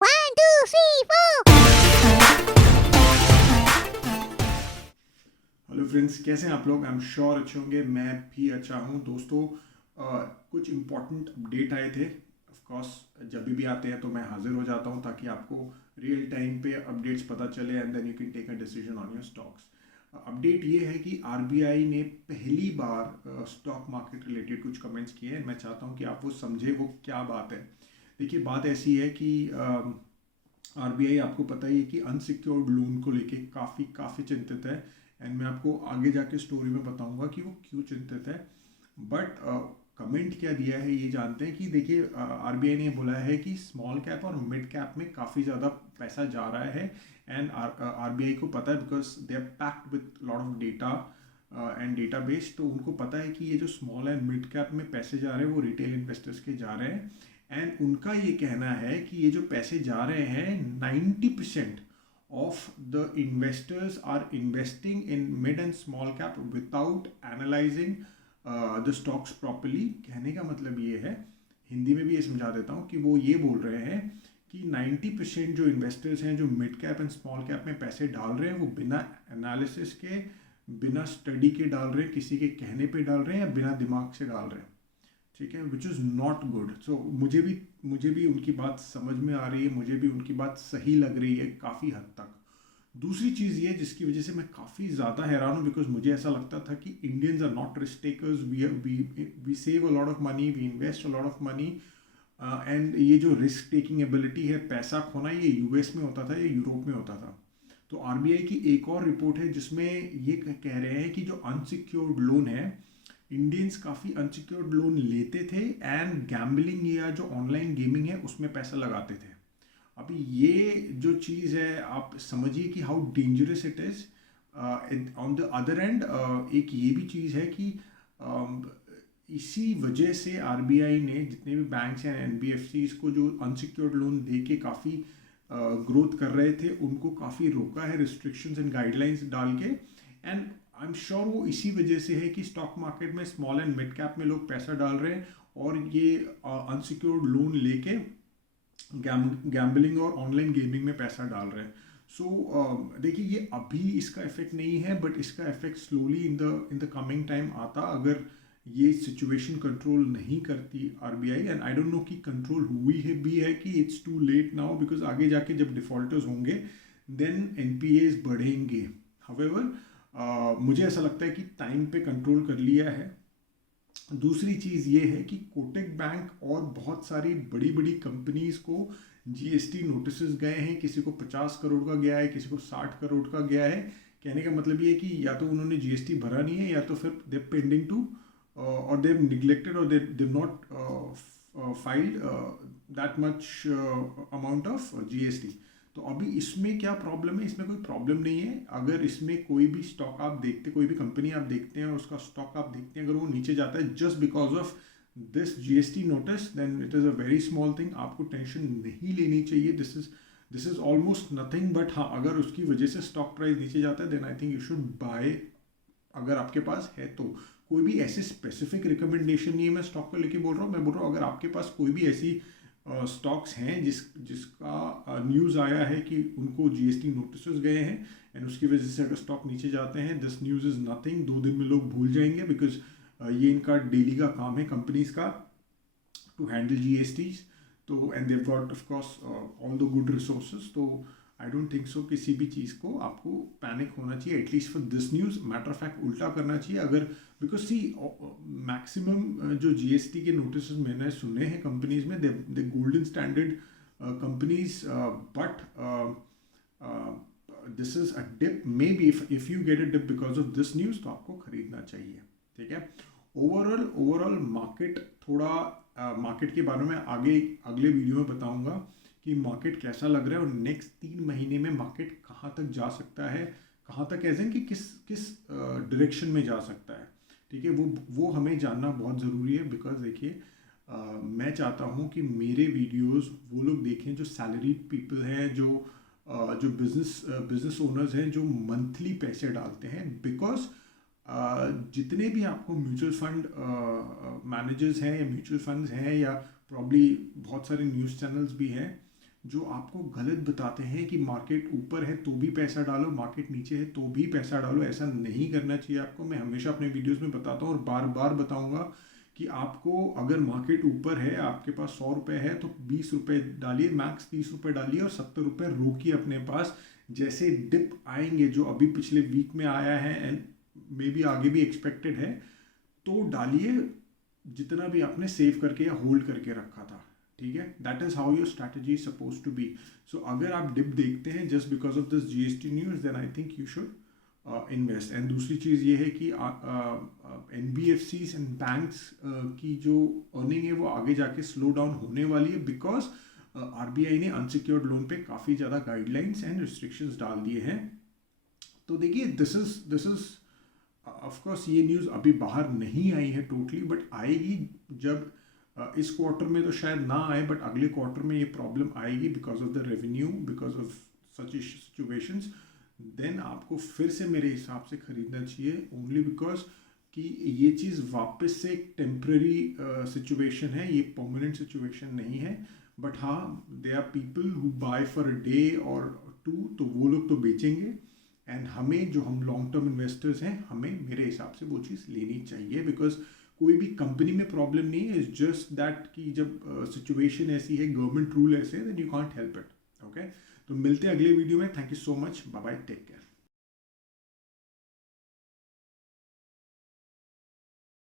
One, two, three, four. Hello friends, कैसे हैं आप लोग? आई एम श्योर अच्छे होंगे। मैं भी अच्छा हूं दोस्तों। कुछ इम्पोर्टेंट अपडेट आए थे। ऑफ कोर्स जब भी आते हैं तो मैं हाजिर हो जाता हूं ताकि आपको रियल टाइम पे अपडेट्स पता चले and then you can take a decision on your stocks. Update ये है कि आरबीआई ने पहली बार स्टॉक मार्केट रिलेटेड कुछ कमेंट्स किए हैं। मैं चाहता हूं कि आप वो समझे वो क्या बात है। देखिए, बात ऐसी है कि आरबीआई, आपको पता ही है कि अनसिक्योर्ड लोन को लेके काफ़ी काफ़ी चिंतित है। एंड मैं आपको आगे जाके स्टोरी में बताऊंगा कि वो क्यों चिंतित है। बट कमेंट क्या दिया है ये जानते हैं कि देखिए, आरबीआई ने बोला है कि स्मॉल कैप और मिड कैप में काफ़ी ज़्यादा पैसा जा रहा है। एंड आरबीआई को पता है because they are packed with lot of data and database. तो उनको पता है कि ये जो स्मॉल एंड मिड कैप में पैसे जा रहे हैं वो रिटेल इन्वेस्टर्स के जा रहे हैं। एंड उनका ये कहना है कि ये जो पैसे जा रहे हैं 90% of the investors are investing in mid and small cap without analyzing the stocks properly। कहने का मतलब ये है, हिंदी में भी ये समझा देता हूँ कि वो ये बोल रहे हैं कि 90% जो इन्वेस्टर्स हैं जो mid cap and small cap में पैसे डाल रहे हैं वो बिना एनालिसिस के, बिना स्टडी के डाल रहे हैं, किसी के कहने पे डाल रहे हैं या बिना दिमाग से डाल रहे हैं। ठीक है, विच इज़ नॉट गुड। सो मुझे भी उनकी बात समझ में आ रही है, मुझे भी उनकी बात सही लग रही है काफ़ी हद तक। दूसरी चीज़ ये जिसकी वजह से मैं काफ़ी ज़्यादा हैरान हूँ, बिकॉज मुझे ऐसा लगता था कि Indians are not risk takers, we save a lot of money, we invest a lot of money. And ये जो रिस्क टेकिंग एबिलिटी है, पैसा खोना, ये यूएस में होता था, ये यूरोप में होता था। तो आरबीआई की एक और रिपोर्ट है जिसमें ये कह रहे हैं कि जो अनसिक्योर्ड लोन है, इंडियंस काफ़ी अनसिक्योर्ड लोन लेते थे एंड गैम्बलिंग या जो ऑनलाइन गेमिंग है उसमें पैसा लगाते थे। अभी ये जो चीज़ है आप समझिए कि how dangerous it is. On the other and एक ये भी चीज़ है कि इसी वजह से आरबीआई ने जितने भी बैंक्स हैं, एनबीएफसीज को जो अनसिक्योर्ड लोन दे के काफ़ी ग्रोथ कर रहे थे उनको काफ़ी रोका है, रिस्ट्रिक्शंस एंड गाइडलाइंस डाल के। एंड आई एम श्योर वो इसी वजह से है कि स्टॉक मार्केट में स्मॉल एंड मिड कैप में लोग पैसा डाल रहे हैं और ये अनसिक्योर्ड लोन लेके गैम्बलिंग और ऑनलाइन गेमिंग में पैसा डाल रहे हैं। सो देखिए, ये अभी इसका इफेक्ट नहीं है बट इसका effect slowly in the coming time आता, अगर ये सिचुएशन कंट्रोल नहीं करती आरबीआई। एंड आई डोंट नो कि कंट्रोल हुई है भी है कि it's too late now, because आगे जाके जब डिफॉल्टर्स होंगे देन एनपीएस बढ़ेंगे। हाउएवर मुझे ऐसा लगता है कि टाइम पे कंट्रोल कर लिया है। दूसरी चीज़ ये है कि कोटक बैंक और बहुत सारी बड़ी बड़ी कंपनीज को जीएसटी नोटिस गए हैं। किसी को 50 करोड़ का गया है, किसी को 60 करोड़ का गया है। कहने का मतलब ये है कि या तो उन्होंने जीएसटी भरा नहीं है या तो फिर दे पेंडिंग टू, और दे निगलेक्टेड, और they not filed that much amount of GST. तो अभी इसमें क्या प्रॉब्लम है? इसमें कोई प्रॉब्लम नहीं है। अगर इसमें कोई भी स्टॉक आप देखते, कोई भी कंपनी आप देखते हैं और उसका स्टॉक आप देखते हैं, अगर वो नीचे जाता है just because of this GST notice, then it is a very small thing. आपको टेंशन नहीं लेनी चाहिए। This is almost nothing. But हाँ, अगर उसकी वजह से स्टॉक प्राइस नीचे जाता है then I think you should buy, अगर आपके पास है तो। कोई भी ऐसी स्पेसिफिक रिकमेंडेशन नहीं है मैं स्टॉक को लेके बोल रहा हूँ। मैं बोल रहा हूँ अगर आपके पास कोई भी ऐसी स्टॉक्स हैं जिसका न्यूज़ आया है कि उनको जीएसटी नोटिस गए हैं एंड उसकी वजह से अगर स्टॉक नीचे जाते हैं, दिस न्यूज़ इज़ नथिंग। 2 दिन में लोग भूल जाएंगे बिकॉज ये इनका डेली का काम है कंपनीज का टू हैंडल जीएसटीज। तो and they've got of course all the good resources. तो आई डोंट थिंक सो किसी भी चीज़ को आपको पैनिक होना चाहिए, at least for this news. Matter of fact उल्टा करना चाहिए अगर, बिकॉज सी मैक्सिमम जो जीएसटी के नोटिस मैंने सुने हैं कंपनीज में, they golden standard companies. But this is a dip, maybe if you get a dip because of this news तो आपको खरीदना चाहिए। ठीक है, ओवरऑल मार्केट थोड़ा, मार्केट के बारे में आगे अगले वीडियो में बताऊंगा कि मार्केट कैसा लग रहा है और नेक्स्ट 3 महीने में मार्केट कहाँ तक जा सकता है, कहाँ तक एज एन कि किस किस डायरेक्शन में जा सकता है। ठीक है, वो हमें जानना बहुत ज़रूरी है। बिकॉज देखिए, मैं चाहता हूँ कि मेरे वीडियोस वो लोग देखें जो सैलरी पीपल हैं, जो बिजनेस ओनर्स हैं, जो मंथली पैसे डालते हैं। बिकॉज जितने भी आपको म्यूचुअल फंड मैनेजर्स हैं या म्यूचुअल फंड्स हैं या प्रॉब्ली बहुत सारे न्यूज़ चैनल्स भी हैं जो आपको गलत बताते हैं कि मार्केट ऊपर है तो भी पैसा डालो, मार्केट नीचे है तो भी पैसा डालो, ऐसा नहीं करना चाहिए आपको। मैं हमेशा अपने वीडियोस में बताता हूँ और बार बार बताऊँगा कि आपको अगर मार्केट ऊपर है, आपके पास 100 रुपये है तो 20 रुपये डालिए, मैक्स 30 रुपये डालिए और 70 रुपये रोकिए अपने पास। जैसे डिप आएंगे जो अभी पिछले वीक में आया है एंड मे बी आगे भी एक्सपेक्टेड है, तो डालिए जितना भी आपने सेव करके या होल्ड करके रखा था, ठीक है। That is how your strategy is suppose to be. So अगर आप डिप देखते हैं just because of this GST news, then I think you should invest. And दूसरी चीज़ ये है कि NBFCs एंड बैंक्स की जो अर्निंग है वो आगे जाके स्लो डाउन होने वाली है बिकॉज RBI ने अनसिक्योर्ड लोन पे काफ़ी ज़्यादा गाइडलाइंस एंड रिस्ट्रिक्शंस डाल दिए हैं। तो देखिए दिस इज़ ऑफ कोर्स ये न्यूज़ अभी बाहर नहीं आई है टोटली, बट आएगी जब इस क्वार्टर में तो शायद ना आए, बट अगले क्वार्टर में ये प्रॉब्लम आएगी because of the revenue, because of such situations. Then आपको फिर से मेरे हिसाब से खरीदना चाहिए, ओनली बिकॉज कि ये चीज़ वापस से एक टेम्प्रेरी सिचुएशन है, ये परमानेंट सिचुएशन नहीं है। बट हाँ, they are people who buy for a day और टू, तो वो लोग तो बेचेंगे। एंड हमें जो हम लॉन्ग टर्म इन्वेस्टर्स हैं, हमें मेरे हिसाब से वो चीज़ लेनी चाहिए बिकॉज कोई भी कंपनी में प्रॉब्लम नहीं है, इट्स जस्ट दैट कि जब सिचुएशन ऐसी है, गवर्नमेंट रूल ऐसे है, then you can't help it. Okay, तो मिलते हैं अगले वीडियो में। Thank you so much, bye bye, take care.